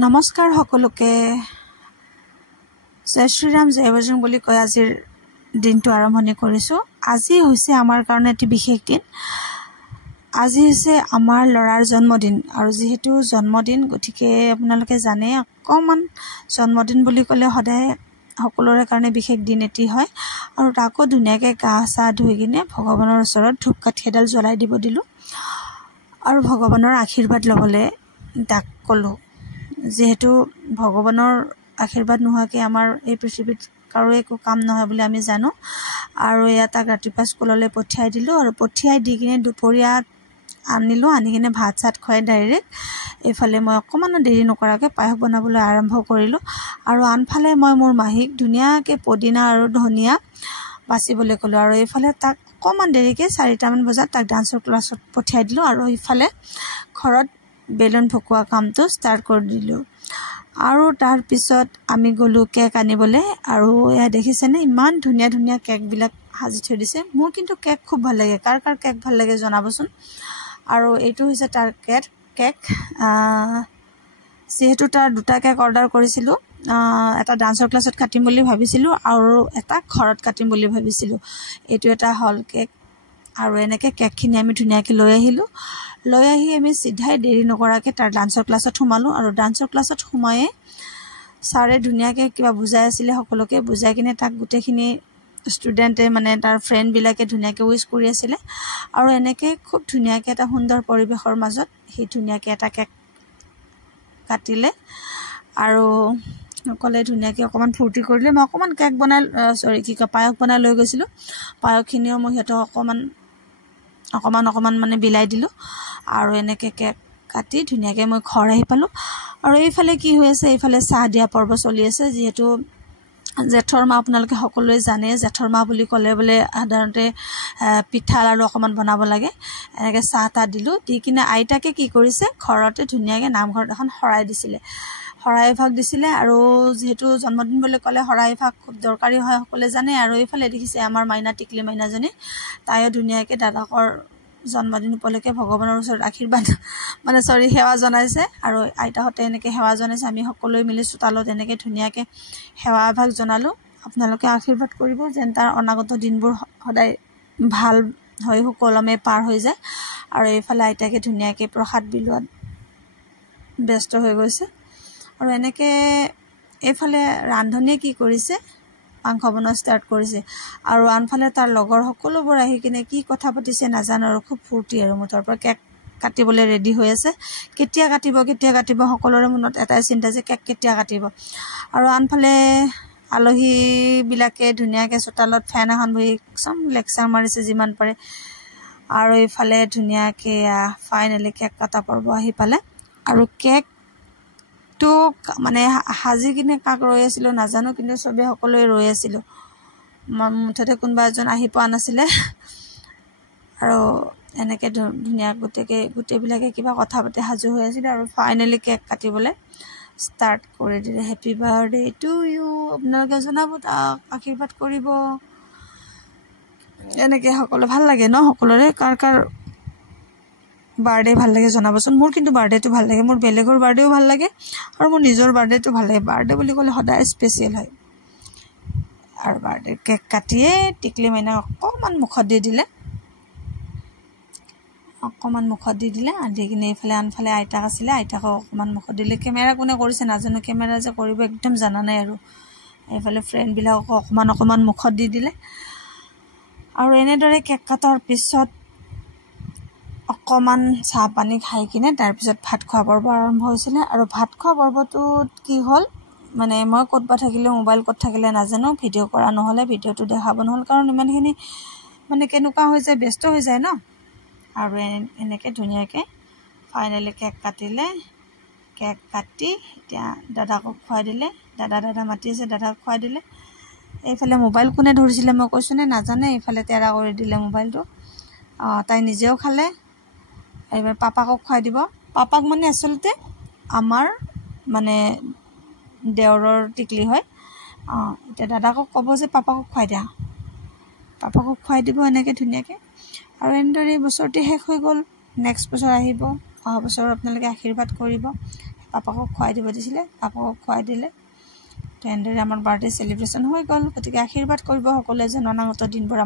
নমস্কাৰ সকলোকে জয় শ্ৰীৰাম জয় বজৰং বুলি কৈ আজিৰ দিনটো আৰম্ভণি কৰিছো। আজি হৈছে আমাৰ কাৰণে এটি বিশেষ দিন। আজি হৈছে আমাৰ ল'ৰাৰ জন্মদিন আৰু যেহেতু জন্মদিন গতিকে আপোনালোকে জানে অকমান জন্মদিন বুলি ক'লে সদায় সকলোৰে কাৰণে বিশেষ দিন এটি হয় আৰু তাকো ধুনীয়াকৈ গা চা ধুই কিনে ভগৱানৰ ওচৰত ধূপকাঠি এডাল জ্বলাই দিব দিলোঁ আৰু ভগৱানৰ আশীৰ্বাদ ল'বলৈ তাক ক'লোঁ। যেহেতু ভগৱানৰ আশীৰ্বাদ নোহোৱাকৈ আমাৰ এই পৃথিৱীত কাৰো একো কাম নহয় বুলি আমি জানো আৰু তাক ৰাতিপুৱা স্কুললৈ পঠিয়াই দিলোঁ আৰু পঠিয়াই দি কিনে দুপৰীয়া আনিলোঁ। আনি কিনে ভাত চাত খুৱাই ডাইৰেক্ট এইফালে মই অকণমানো দেৰি নকৰাকৈ পায়স বনাবলৈ আৰম্ভ কৰিলোঁ আৰু আনফালে মই মোৰ মাহীক ধুনীয়াকৈ পদিনা আৰু ধনিয়া বাচিবলৈ ক'লোঁ আৰু এইফালে তাক অকণমান দেৰিকৈ 4টামান বজাত তাক ডান্সৰ ক্লাছত পঠিয়াই দিলোঁ আৰু ইফালে ঘৰত বেলুন ফুকোৱা কামটো ষ্টাৰ্ট কৰি দিলোঁ আৰু তাৰপিছত আমি গ'লোঁ কেক আনিবলৈ আৰু এয়া দেখিছেনে ইমান ধুনীয়া ধুনীয়া কেকবিলাক সাজি থৈ দিছে। মোৰ কিন্তু কেক খুব ভাল লাগে। কাৰ কাৰ কেক ভাল লাগে জনাবচোন। আৰু এইটো হৈছে তাৰ কেক। যিহেতু তাৰ 2টা কেক অৰ্ডাৰ কৰিছিলোঁ, এটা ডান্সৰ ক্লাছত কাটিম বুলি ভাবিছিলোঁ আৰু এটা ঘৰত কাটিম বুলি ভাবিছিলোঁ। এইটো এটা হল কেক আৰু এনেকৈ কেকখিনি আমি ধুনীয়াকৈ লৈ আহিলোঁ। লৈ আহি আমি চিধাই দেৰি নকৰাকৈ তাৰ ডান্সৰ ক্লাছত সোমালোঁ আৰু ডান্সৰ ক্লাছত সোমায়ে ছাৰে ধুনীয়াকৈ কিবা বুজাই আছিলে, সকলোকে বুজাই কিনে তাক গোটেইখিনি ষ্টুডেণ্টে মানে তাৰ ফ্ৰেণ্ডবিলাকে ধুনীয়াকৈ উইচ কৰি আছিলে আৰু এনেকৈ খুব ধুনীয়াকৈ এটা সুন্দৰ পৰিৱেশৰ মাজত সি ধুনীয়াকৈ এটা কেক কাটিলে আৰু সকলোৱে ধুনীয়াকৈ অকণমান ফূৰ্তি কৰিলে। মই অকণমান কেক বনাই পায়স বনাই লৈ গৈছিলোঁ। পায়সখিনিও মই সিহঁতক অকণমান মানে বিলাই দিলোঁ আৰু এনেকৈ কেক কাটি ধুনীয়াকৈ মই ঘৰ আহি পালোঁ। আৰু এইফালে কি হৈ আছে, এইফালে চাহ দিয়া পৰ্ব চলি আছে। যিহেতু জেঠৰ মাহ আপোনালোকে সকলোৱে জানে, জেঠৰ মাহ বুলি ক'লে বোলে সাধাৰণতে পিঠা লাড়ু অকণমান বনাব লাগে। এনেকৈ চাহ তাহ দিলোঁ। দি কিনে আইতাকে কি কৰিছে, ঘৰতে ধুনীয়াকৈ নামঘৰত এখন শৰাই দিছিলে, শৰাই এভাগ দিছিলে আৰু যিহেতু জন্মদিন বুলি ক'লে শৰাই এভাগ খুব দৰকাৰী হয় সকলোৱে জানে। আৰু এইফালে দেখিছে আমাৰ মাইনা টিকলি মাইনাজনী, তাইও ধুনীয়াকৈ দাদাকৰ জন্মদিন উপলক্ষে ভগৱানৰ ওচৰত সেৱা জনাইছে আৰু আইতাহঁতে এনেকৈ সেৱা জনাইছে। আমি সকলোৱে মিলি চোতালত এনেকৈ ধুনীয়াকৈ সেৱা এভাগ জনালোঁ। আপোনালোকে আশীৰ্বাদ কৰিব যেন তাৰ অনাগত দিনবোৰ সদায় ভাল হৈ সুকলমে পাৰ হৈ যায়। আৰু এইফালে আইতাকে ধুনীয়াকৈ প্ৰসাদ বিলোৱাত ব্যস্ত হৈ গৈছে আৰু এনেকৈ এইফালে ৰান্ধনীয়ে কি কৰিছে, মাংস বনোৱা ষ্টাৰ্ট কৰিছে আৰু আনফালে তাৰ লগৰ সকলোবোৰ আহি কিনে কি কথা পাতিছে নাজানো আৰু খুব ফূৰ্তি আৰু মুঠৰ পৰা কেক কাটিবলৈ ৰেডি হৈ আছে। কেতিয়া কাটিব সকলোৰে মনত এটাই চিন্তা যে কেক কেতিয়া কাটিব। আৰু আনফালে আলহীবিলাকে ধুনীয়াকৈ চোতালত ফেন এখন বহি একদম লেকচাৰ মাৰিছে যিমান পাৰে আৰু এইফালে ধুনীয়াকৈ ফাইনেলি কেক কটা পৰ্ব আহি পালে আৰু কেকটো মানে সাজি কিনে কাক ৰৈ আছিলোঁ নাজানো, কিন্তু চবেই সকলোৱে ৰৈ আছিলোঁ। মুঠতে কোনোবা এজন আহি পোৱা নাছিলে আৰু এনেকৈ ধুনীয়া গোটেইবিলাকে কিবা কথা পাতি সাজু হৈ আছিলে আৰু ফাইনেলি কেক কাটিবলৈ ষ্টাৰ্ট কৰি দিলে। হেপী বাৰ্থডে টু ইউ, আপোনালোকে জনাব, তাক আশীৰ্বাদ কৰিব। এনেকৈ সকলো ভাল লাগে ন, সকলোৰে কাৰ কাৰ বাৰ্থডে ভাল লাগে জনাবচোন। মোৰ কিন্তু বাৰ্থডেটো ভাল লাগে, মোৰ বেলেগৰ বাৰ্থডেও ভাল লাগে আৰু মোৰ নিজৰ বাৰ্থডেটো ভাল লাগে। বাৰ্থডে বুলি ক'লে সদায় স্পেচিয়েল হয়। আৰু বাৰ্থডে কেক কাটিয়ে টিকলি মাইনাক অকণমান মুখত দি দিলে আদি কিনে এইফালে আনফালে আইতাক আছিলে, আইতাকো অকণমান মুখত দিলে। কেমেৰা কোনে কৰিছে নাজানো, কেমেৰা যে কৰিব একদম জানা নাই আৰু এইফালে ফ্ৰেণ্ডবিলাককো অকণমান মুখত দি দিলে। আৰু এনেদৰে কেক কটাৰ পিছত অকণমান চাহ পানী খাই কিনে তাৰপিছত ভাত খোৱা পৰ্ব আৰম্ভ হৈছিলে। আৰু ভাত খোৱা পৰ্বটোত কি হ'ল, মানে মই ক'ত বা থাকিলে, মোবাইল ক'ত থাকিলে নাজানো, ভিডিঅ' কৰা নহ'লে, ভিডিঅ'টো দেখাব নহ'ল, কাৰণ ইমানখিনি মানে কেনেকুৱা হৈ যায়, ব্যস্ত হৈ যায় ন। আৰু এনেকৈ ধুনীয়াকৈ ফাইনেলি কেক কাটিলে। কেক কাটি এতিয়া দাদাক খুৱাই দিলে, দাদা মাতি আছে, দাদাক খুৱাই দিলে। এইফালে মোবাইল কোনে ধৰিছিলে মই কৈছোঁনে নাজানে, এইফালে তেৰা কৰি দিলে মোবাইলটো। তাই নিজেও খালে, এইবাৰ পাপাকক খুৱাই দিব। পাপাক মানে আচলতে আমাৰ মানে দেওৰৰ টিকলি হয়। এতিয়া দাদাকক ক'ব যে পাপাকক খুৱাই দিয়া, পাপাকক খুৱাই দিব এনেকৈ ধুনীয়াকৈ। আৰু এনেদৰে বছৰটি শেষ হৈ গ'ল। নেক্সট বছৰ আহিব, অহা বছৰ আপোনালোকে আশীৰ্বাদ কৰিব। পাপাকক খুৱাই দিব দিছিলে, পাপাকক খুৱাই দিলে। তো এনেদৰে আমাৰ বাৰ্থডে চেলিব্ৰেশ্যন হৈ গ'ল। গতিকে আশীৰ্বাদ কৰিব সকলোৱে যেন অনাগত দিনবোৰ